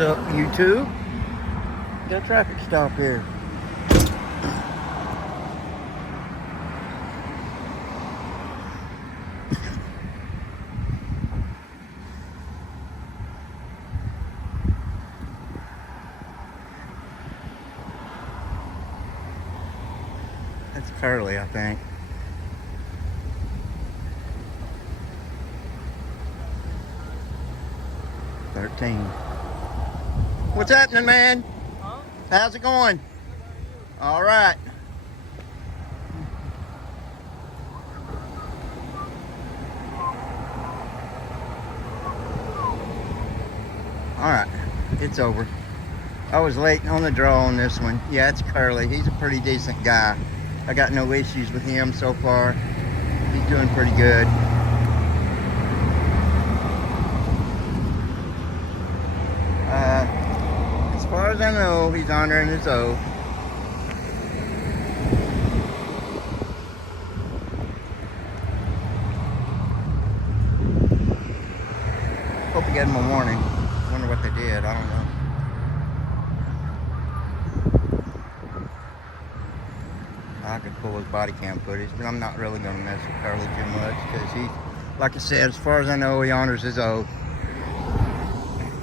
up, YouTube? Got a traffic stop here. That's Curly, I think. What's happening, man? Huh? How's it going? All right. All right, it's over. I was late on the draw on this one. Yeah, it's Curly. He's a pretty decent guy. I got no issues with him so far. He's doing pretty good. As far as I know, he's honoring his oath. Hope we get him a warning. Wonder what they did. I don't know. I could pull his body cam footage, but I'm not really going to mess with Curly too much because he, like I said, as far as I know, he honors his oath.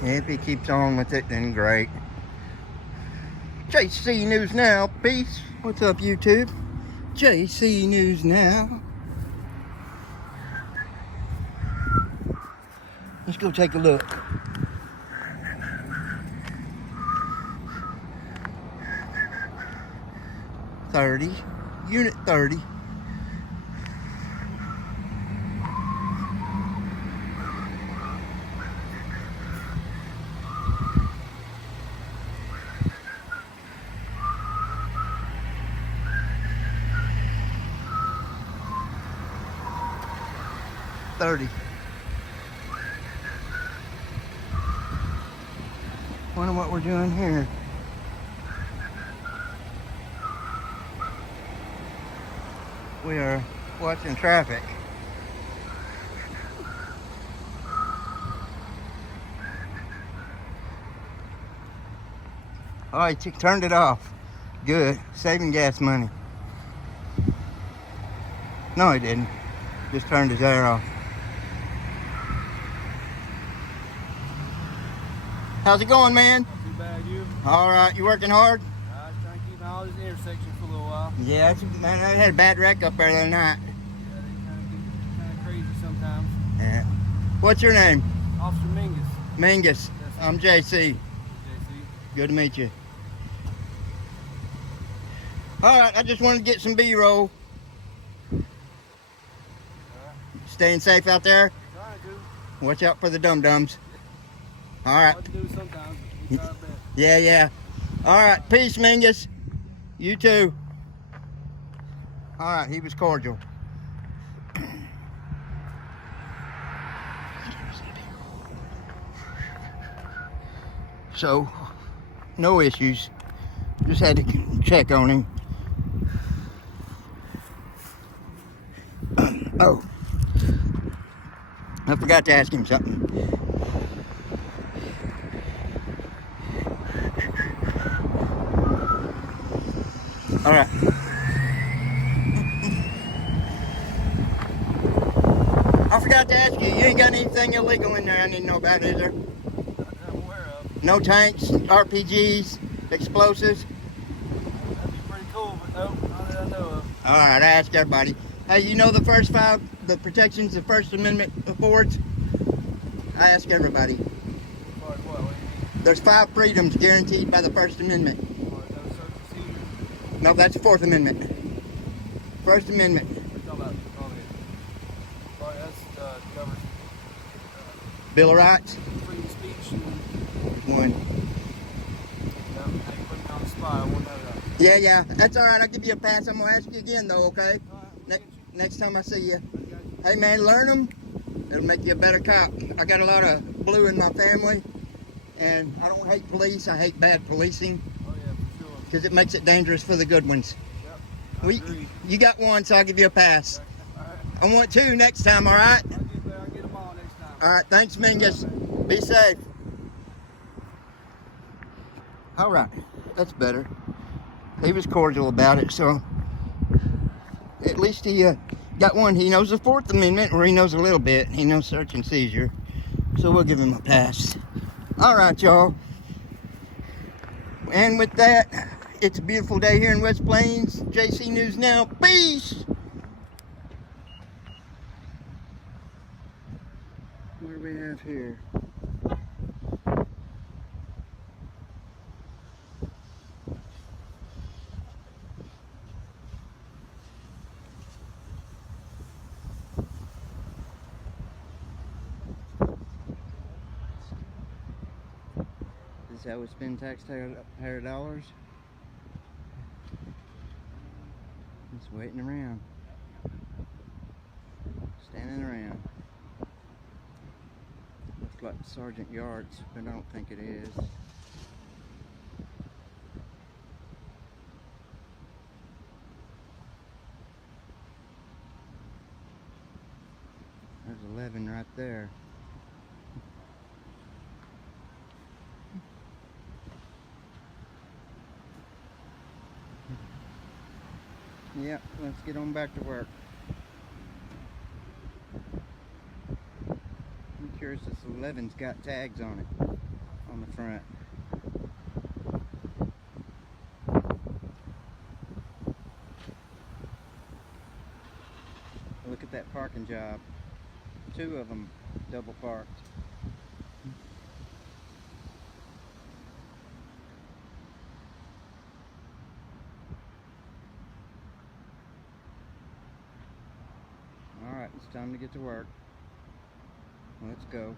If he keeps on with it, then great. JC News Now, peace. What's up, YouTube? JC News Now. Let's go take a look. Unit 30. Wonder what we're doing here. We are watching traffic. Oh, he turned it off. Good. Saving gas money. No, he didn't. Just turned his air off. How's it going, man? Not too bad, you? All right. You working hard? I was trying to keep out of this intersection for a little while. Yeah, man, I had a bad wreck up there the other night. Yeah, they kind of crazy sometimes. Yeah. What's your name? Officer Mingus. Mingus. Yes, I'm JC. JC. Good to meet you. All right, I just wanted to get some B-roll. Staying safe out there? Trying to. Watch out for the dum-dums. All right. Hard to do sometimes, but we try our best. Yeah. All right, peace, Mingus. You too. All right, he was cordial. So, no issues. Just had to check on him. Oh, I forgot to ask him something. All right. I forgot to ask you, you ain't got anything illegal in there I need to know about, is there? Not that I'm aware of. No tanks, RPGs, explosives? That'd be pretty cool, but nope, not that I know of. All right, I ask everybody. Hey, you know the first five, the protections the First Amendment affords? I ask everybody. As far as what do you mean? There's 5 freedoms guaranteed by the First Amendment. As far as no search and seizure? No, that's the Fourth Amendment. First Amendment. What are you talking about? Oh, yeah. That's covers Bill of Rights. freedom of speech and One. how you put me on the spot. I won't know that. Yeah, that's all right. I'll give you a pass. I'm gonna ask you again though, okay? All right, we'll Ne- get you. next time I see you. I got you. Hey man, learn them. It'll make you a better cop. I got a lot of blue in my family, and I don't hate police. I hate bad policing Oh yeah, for sure. because it makes it dangerous for the good ones. Yep. I agree. You got one, so I'll give you a pass. All right. I want 2 next time, all right? I'll get them all next time. All right, thanks, Mingus. Be safe. All right, that's better. He was cordial about it, so at least he got one. He knows the Fourth Amendment, or he knows a little bit. He knows search and seizure, so we'll give him a pass. All right, y'all. And with that, it's a beautiful day here in West Plains. JC News Now. Peace. What do we have here? This is how we spend taxpayer dollars. Just waiting around. Standing around. Looks like Sergeant Yards, but I don't think it is. There's 11 right there. Yep, let's get on back to work. I'm curious if this 11's got tags on it, on the front. Look at that parking job. 2 of them double parked. Alright, it's time to get to work. Let's go.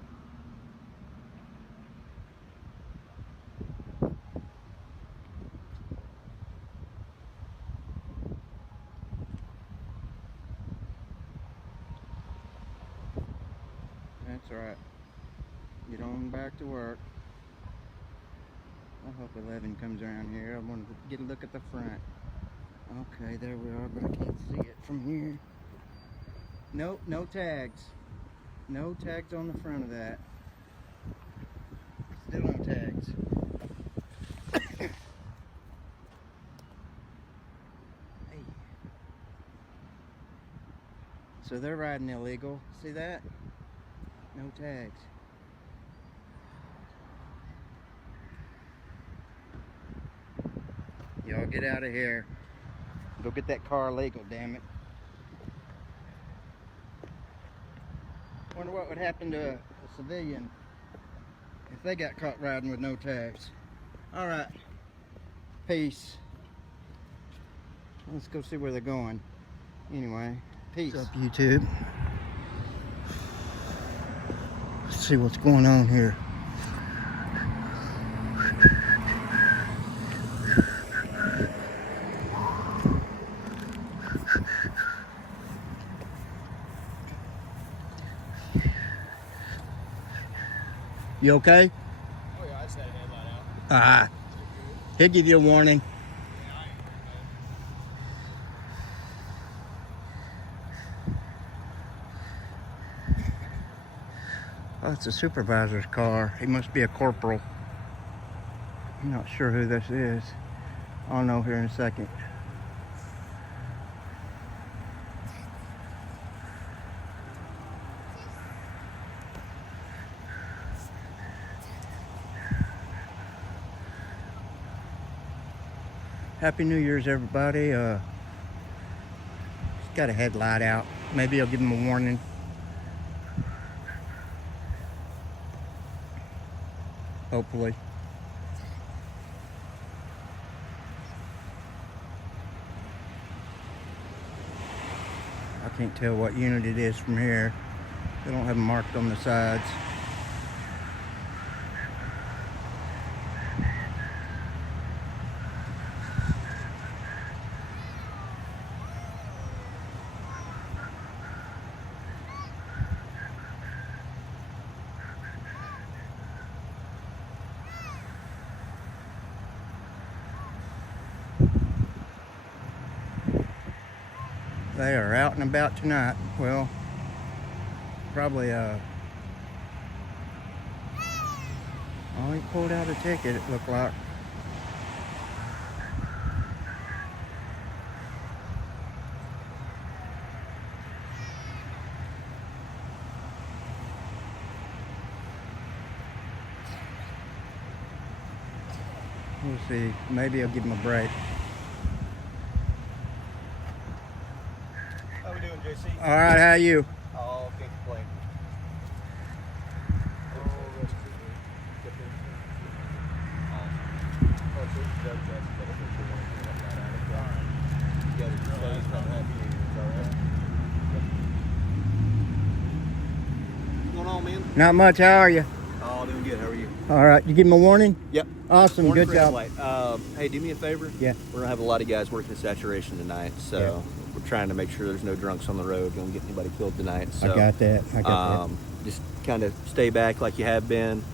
That's right. Get on back to work. I hope 11 comes around here. I want to get a look at the front. Okay, there we are, but I can't see it from here. Nope, no tags. No tags on the front of that. Still no tags. Hey. So they're riding illegal. See that? No tags. Y'all get out of here. Go get that car legal, damn it. Wonder what would happen to a civilian if they got caught riding with no tags. Alright. Peace. Let's go see where they're going. Anyway, peace. What's up, YouTube? Let's see what's going on here. You okay? Oh yeah, I just had a headlight out. Ah. He'll give you a warning. Yeah, I ain't Oh, it's a supervisor's car. He must be a corporal. I'm not sure who this is. I'll know here in a second. Happy New Year's, everybody. He's got a headlight out. Maybe I'll give him a warning. Hopefully. I can't tell what unit it is from here. They don't have them marked on the sides. They are out and about tonight. Well, probably oh, he pulled out a ticket, it looked like. We'll see. Maybe I'll give him a break. How we doing, JC? All right, how you? Oh, can't complain. What's going on, man? Not much. How are you? Oh, doing good. How are you? All right. You give him a warning? Yep. Awesome. Morning, Good Fred job. White. Hey, do me a favor. Yeah. We're gonna have a lot of guys working saturation tonight, so we're trying to make sure there's no drunks on the road. Don't get anybody killed tonight. So, I got that. I got just kind of stay back like you have been.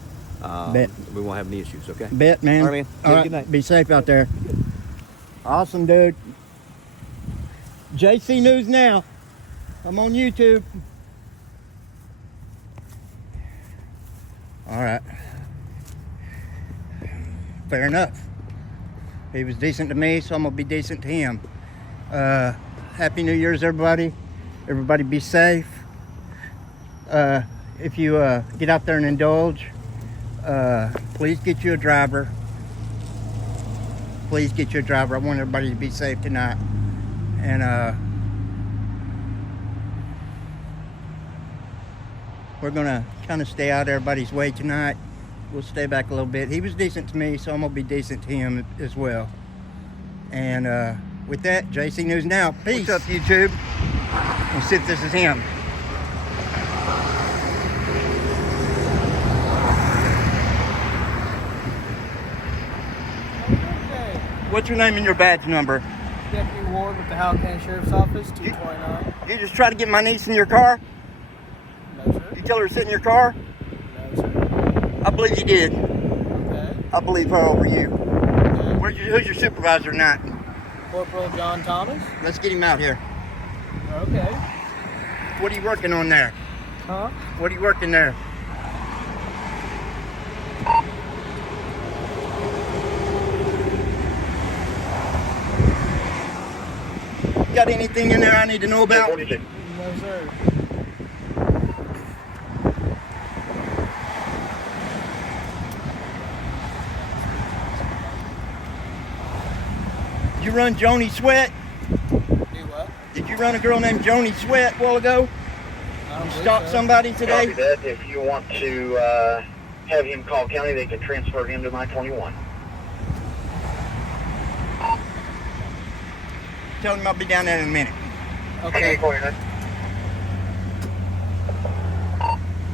Bet. We won't have any issues. Okay. that. Bet, man. All right, man. All right. Good night. Be safe out there. Awesome, dude. JC News Now. I'm on YouTube. All right. Fair enough. He was decent to me, so I'm gonna be decent to him. Happy New Year's, everybody. Everybody be safe. If you get out there and indulge, please get you a driver. Please get you a driver. I want everybody to be safe tonight. And we're gonna kind of stay out of everybody's way tonight. We'll stay back a little bit. He was decent to me, so I'm gonna be decent to him as well. And with that, JC News Now. Peace. What's up, YouTube? Let's see if this is him. What's your name and your badge number? Deputy Ward with the Howell County Sheriff's Office, 229. You just try to get my niece in your car? No, sir. You tell her to sit in your car? No, sir. I believe you did. Okay. I believe her over you. Okay. Who's your supervisor tonight? Corporal John Thomas. Let's get him out here. Okay. What are you working on there? Huh? What are you working there? Got anything in there I need to know about? No, sir. Did you run Joni Sweat? Do what? Did you run a girl named Joni Sweat a while ago? I don't You believe stopped so. somebody Copy today? that. If you want to have him call county, they can transfer him to 921. Tell him I'll be down there in a minute. Okay. Go ahead.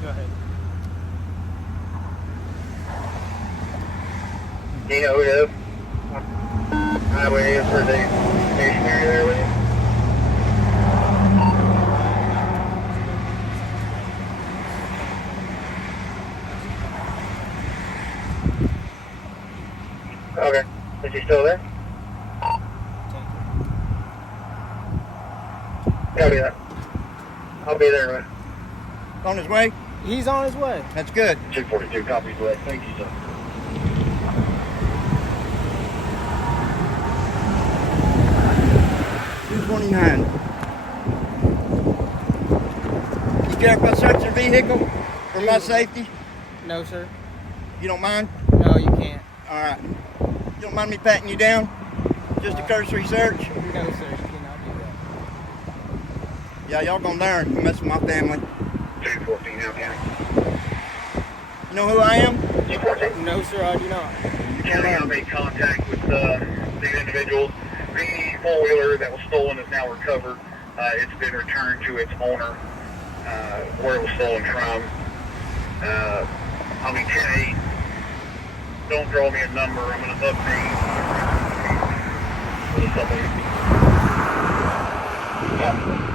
Go ahead. Do you know who the highway is for the stationary there with you? Okay. Is he still there? Copy that. I'll be there, man. On his way? He's on his way. That's good. 242 copies away. Thank you, sir. $229. You care if I search your vehicle for my safety? No, sir. You don't mind? No, you can't. All right. You don't mind me patting you down? Just a cursory search? No, sir. You cannot do that. Yeah, y'all gonna learn. You mess with my family. 214 now, county. You know who I am? 214. No, sir, I do not. You County, I learn. made contact with these individuals. The four-wheeler that was stolen is now recovered. It's been returned to its owner, where it was stolen from. I'll be 10-8. Don't draw me a number. I'm going to update. With somebody. Yeah.